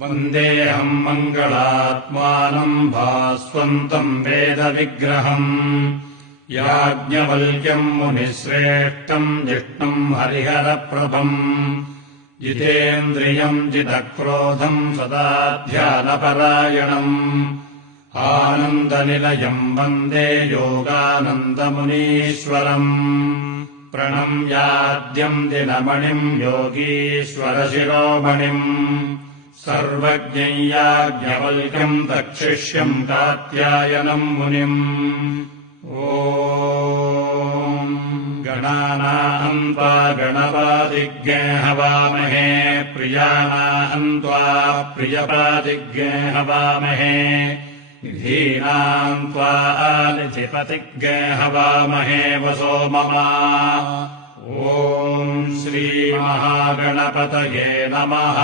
वन्देऽहम् मङ्गलात्मानम् भास्वन्तम् वेदविग्रहम् याज्ञवल्क्यम् मुनिश्रेष्ठम् जिष्णुम् हरिहरप्रभम् जितेन्द्रियम् जितक्रोधम् सदा ध्यानपरायणम् आनन्दनिलयम् वन्दे योगानन्दमुनीश्वरम् प्रणम्याद्यम् दिनमणिम् योगीश्वरशिरोमणिम् सर्वज्ञम् याज्ञवल्क्यम् तच्छिष्यम् कात्यायनम् मुनिम् ॐ गणानाम् त्वा गणपादिज्ञे हवामहे प्रियाणाम् त्वा प्रियपादिज्ञे हवामहे निधीनाम् त्वा निधिपतिज्ञे हवामहे वसो मम ॐ श्रीमहागणपतये नमः।